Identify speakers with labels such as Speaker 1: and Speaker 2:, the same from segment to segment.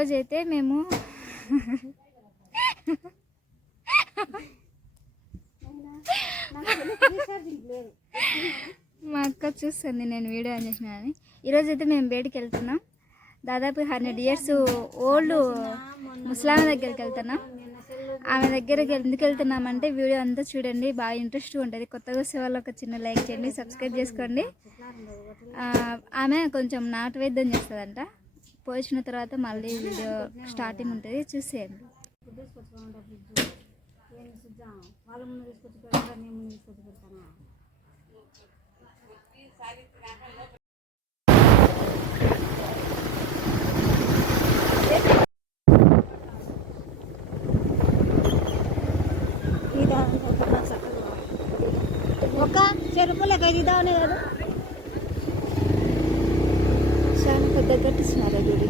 Speaker 1: ఈరోజైతే మేము మా అక్క చూస్తుంది నేను వీడియో అని చేసిన అని. ఈరోజు అయితే మేము బయటికి వెళ్తున్నాం. దాదాపు హండ్రెడ్ ఇయర్స్ ఓల్డ్ ముస్లాం దగ్గరికి వెళ్తున్నాం. ఆమె దగ్గరికి ఎందుకు వెళ్తున్నామంటే వీడియో అంతా చూడండి బాగా ఇంట్రెస్ట్ ఉంటుంది. కొత్తగా వచ్చే వాళ్ళు ఒక చిన్న లైక్ చేయండి సబ్స్క్రైబ్ చేసుకోండి. ఆమె కొంచెం నాటు వైద్యం చేస్తుందంట. పోసిన తర్వాత మళ్ళీ వీడియో స్టార్టింగ్ ఉంటుంది చూసేయండి.
Speaker 2: వాళ్ళ ముందు తీసుకొచ్చి పెడతా కదా?
Speaker 1: చాలా పెద్ద గుడి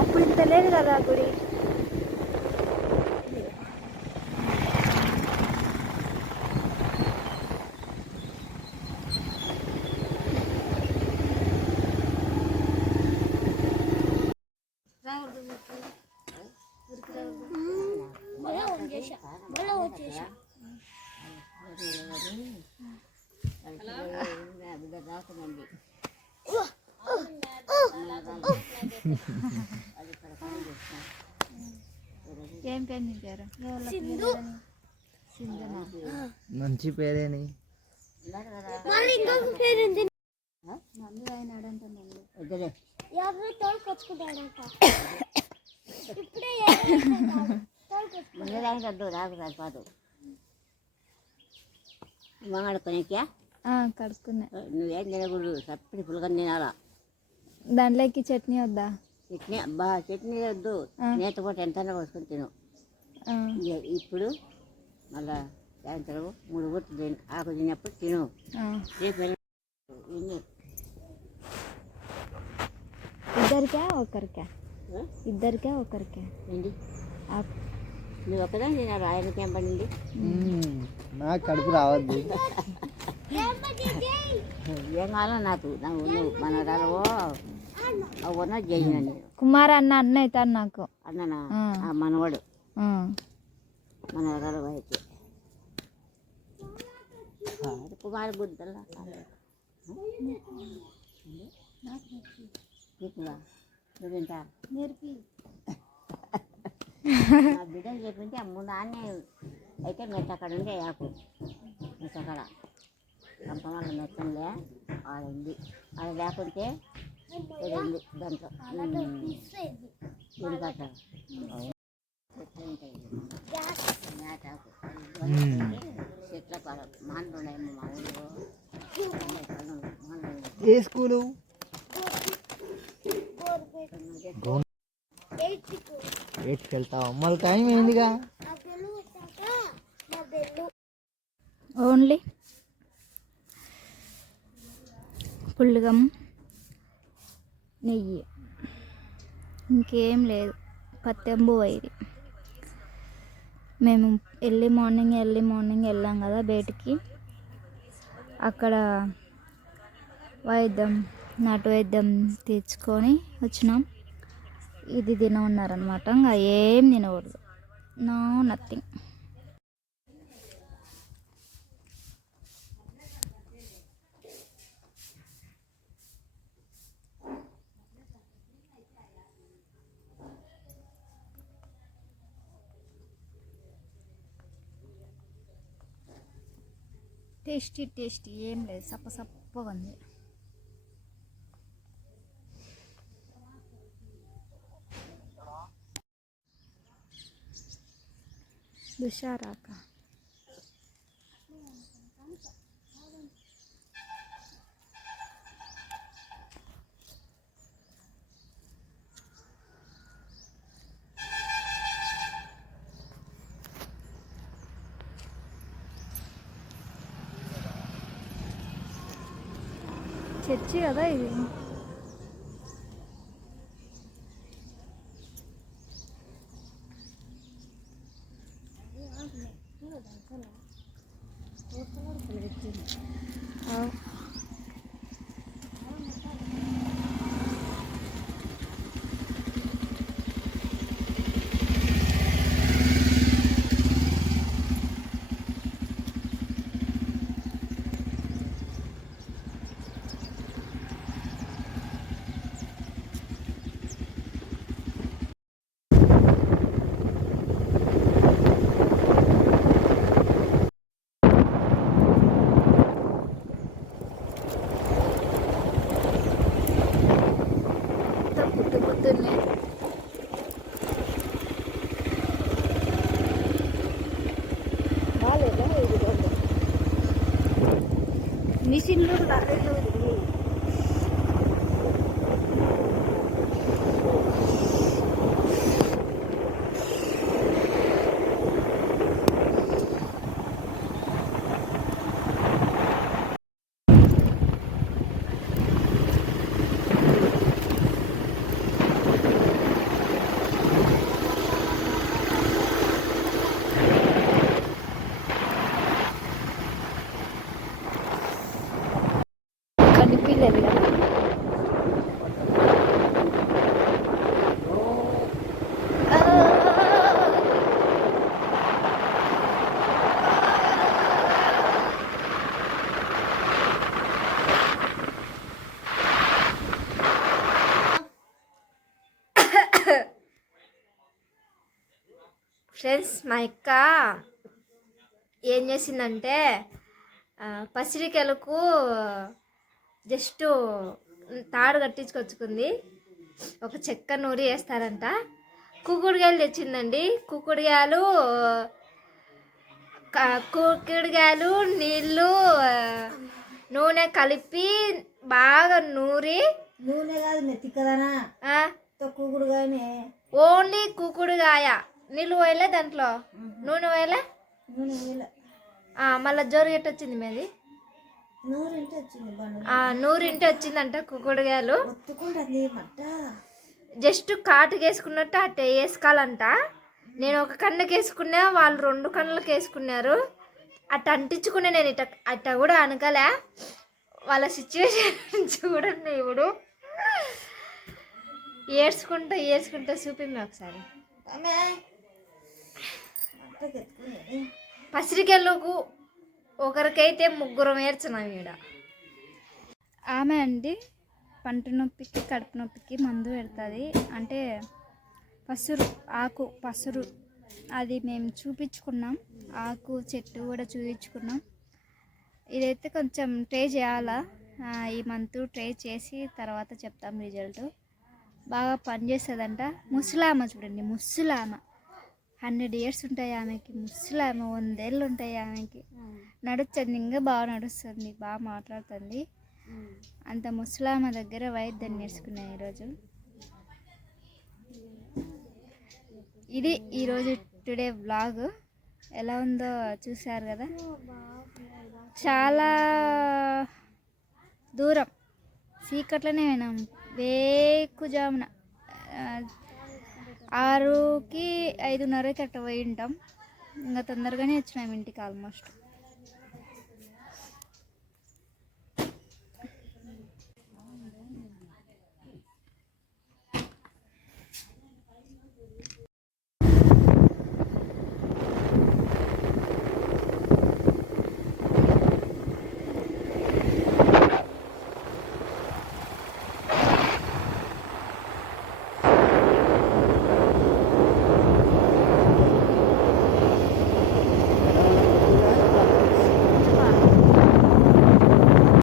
Speaker 1: అప్పుడు ఇంత లేదు కదా గుడి? ఏం పేరు నీ పేరు? సింధునా
Speaker 3: మంచి పేరేని.
Speaker 1: మందు అయినాడంట మందు
Speaker 2: ముందు రాకు రాదు మంగళకొనిక్యా
Speaker 1: ఆ, కడుక్కున్నా.
Speaker 2: నువ్వేం తినకూడదు సప్పటి పులకం తినాలా?
Speaker 1: దాంట్లోకి చట్నీ వద్దా?
Speaker 2: చట్నీ అబ్బా చట్నీ వద్దు. నేత పూట ఎంత పోసుకొని తిను. ఇప్పుడు మళ్ళా సాయంత్రం మూడు పూటలు తిని ఆకు తిన్నప్పుడు తిను.
Speaker 1: ఆ.
Speaker 2: రేపు.
Speaker 1: ఇద్దరికా ఒకరికా? ఇద్దరికా ఒకరికా?
Speaker 2: ఏంటి?
Speaker 1: ఆ,
Speaker 2: నువ్వు ఒక్కదాన్ని తినాలి ఆయనకి ఏం పడింది
Speaker 3: నాకు కడుపు రావద్దు.
Speaker 2: ఏం కావాలో నాకు నువ్వు నువ్వు మన రాలవో అవునా
Speaker 1: కుమార్ అన్న అన్న అవుతాడు నాకు.
Speaker 2: అన్ననా?
Speaker 1: ఆ.
Speaker 2: మనవాడు. మన రాలవ అయితే కుమార బుద్ధల్లా నీకురా నువ్వింటా?
Speaker 1: నేర్పి
Speaker 2: నా బిడ్డలు చెప్పింటే నాన్నే అయితే మెత్త అక్కడ ఉండే ఆకు మెత్త అక్కడ. మెత్తంలే ఆడ ఉంది. ఆడ లేకుంటే ఇది దాంట్లో దీని మేటాకు చెట్ల మానలు మా ఊళ్ళో
Speaker 3: ఏ స్కూలు? ఎయిట్కి వెళ్తావా? మళ్ళీ టైం ఏందిగా?
Speaker 1: ఓన్లీ పుల్లుగం నెయ్యి. ఇంకేం లేదు. పత్తెంబు ఇది మేము ఎర్లీ మార్నింగ్ ఎర్లీ మార్నింగ్ వెళ్ళాం కదా బయటికి. అక్కడ వైద్యం నాటు వైద్యం తెచ్చుకొని వచ్చినాం. ఇది తినమన్నారనమాట ఇంకా ఏం తినకూడదు. No nothing tasty tasty. ఏం లేదు. సప్ప సప్పగా ఉంది. దుషారాక. స్కెచ్ కదా ఇది Oh. పొద్దున్నే మిషన్లు బర్రెలు కనిపించలేదు కదా. ఫ్రెండ్స్ మా అక్క ఏం చేసిందంటే పసిరికెలకు జస్ట్ తాడు కట్టించుకొచ్చుకుంది. ఒక చెక్క నూరి వేస్తారంట. కుక్కుడుగాయలు తెచ్చిందండి. కుక్కుడుగాయలు క- కుక్కుడుగాయలు నీళ్ళు నూనె కలిపి బాగా నూరి
Speaker 2: నూనె కాదు మెత్తికదనా కానీ
Speaker 1: ఓన్లీ కుక్కుడుగాయ. నీళ్ళు పోయలే దాంట్లో? నూనె పోయలే?
Speaker 2: నూనె
Speaker 1: మళ్ళా జోరు ఎట్టు వచ్చింది మీది
Speaker 2: నూరింటి
Speaker 1: వచ్చిందంట
Speaker 2: మట్ట.
Speaker 1: జస్ట్ కాటుకు వేసుకున్నట్టు అట్ట వేసుకోవాలంట. నేను ఒక కన్నుకి వేసుకున్నా వాళ్ళు రెండు కన్నులకు వేసుకున్నారు అట్ట అంటించుకునే నేను ఇట్ట అట్ట కూడా అనకలే వాళ్ళ సిచ్యువేషన్ చూడండి ఇప్పుడు. ఏడ్చుకుంటా ఏడ్చుకుంటా చూపింది ఒకసారి. పసిరికెళ్ళకు ఒకరికైతే ముగ్గురం ఏడ్చినాం ఈడ ఆమె అండి పంట నొప్పికి కడుపు నొప్పికి మందు పెడుతుంది. అంటే పసురు ఆకు పసురు అది మేము చూపించుకున్నాం. ఆకు చెట్టు కూడా చూపించుకున్నాం. ఇదైతే కొంచెం ట్రై చేయాలా? ఈ మంత్ ట్రై చేసి తర్వాత చెప్తాం రిజల్ట్. బాగా పనిచేస్తుందంట. ముసలామ చూడండి ముసలామ. హండ్రెడ్ ఇయర్స్ ఉంటాయి ఆమెకి ముసలామ వందేళ్ళు ఉంటాయి ఆమెకి. నడుస్తుంది ఇంకా బాగా నడుస్తుంది బాగా మాట్లాడుతుంది. అంత ముసలామ దగ్గర వైద్యం నేర్చుకున్నాను ఈరోజు. ఇది ఈరోజు టుడే బ్లాగ్ ఎలా ఉందో చూశారు కదా? చాలా దూరం. చీకట్లోనే పోయినాం. వేకుజామున ఆరుకి ఐదున్నరకి అట్ట పోయి ఉంటాం. ఇంకా తొందరగానే వచ్చినాం ఇంటికి ఆల్మోస్ట్